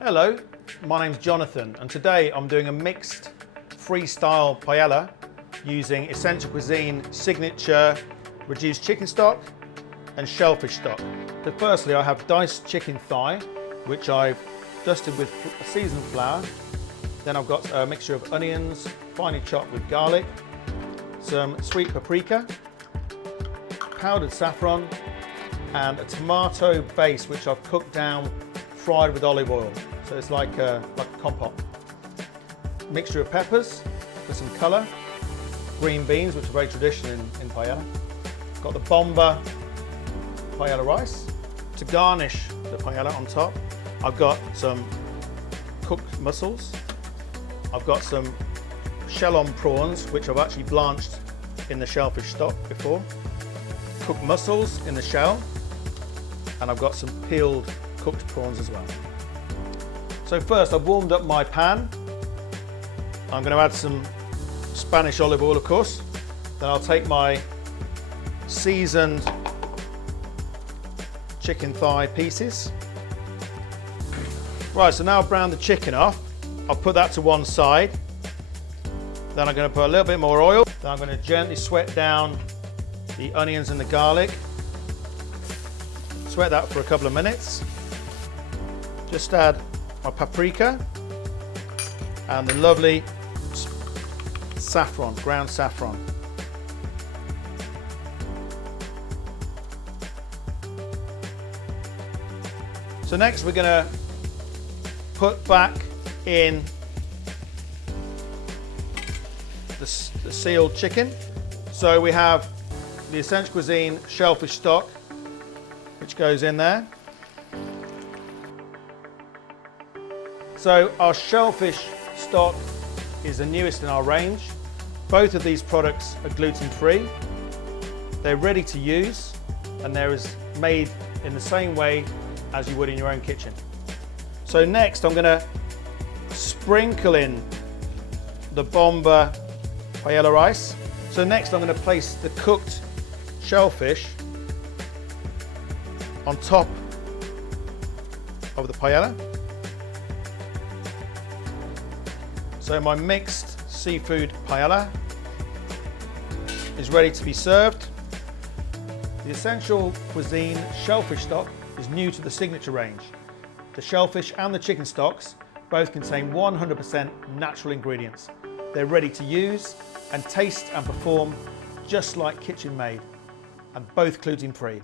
Hello, my name's Jonathan, and today I'm doing a mixed freestyle paella using Essential Cuisine signature reduced chicken stock and shellfish stock. So firstly, I have diced chicken thigh, which I've dusted with seasoned flour. Then I've got a mixture of onions, finely chopped with garlic, some sweet paprika, powdered saffron, and a tomato base which I've cooked down, fried with olive oil. So it's like a compote. Mixture of peppers for some colour, green beans, which are very traditional in paella. Got the bomba paella rice. To garnish the paella on top, I've got some cooked mussels. I've got some shell-on prawns, which I've actually blanched in the shellfish stock before. Cooked mussels in the shell, and I've got some peeled cooked prawns as well. So first, I've warmed up my pan. I'm going to add some Spanish olive oil, of course. Then I'll take my seasoned chicken thigh pieces. Right, so now I've browned the chicken off. I'll put that to one side. Then I'm going to put a little bit more oil. Then I'm going to gently sweat down the onions and the garlic. Sweat that for a couple of minutes. Just add my paprika and the lovely saffron, ground saffron. So next we're going to put back in the sealed chicken. So we have the Essential Cuisine shellfish stock, which goes in there. So our shellfish stock is the newest in our range. Both of these products are gluten-free. They're ready to use, and they're made in the same way as you would in your own kitchen. So next I'm going to sprinkle in the bomba paella rice. So next I'm going to place the cooked shellfish on top of the paella. So my mixed seafood paella is ready to be served. The Essential Cuisine shellfish stock is new to the signature range. The shellfish and the chicken stocks both contain 100% natural ingredients. They're ready to use and taste and perform just like kitchen made, and both gluten-free.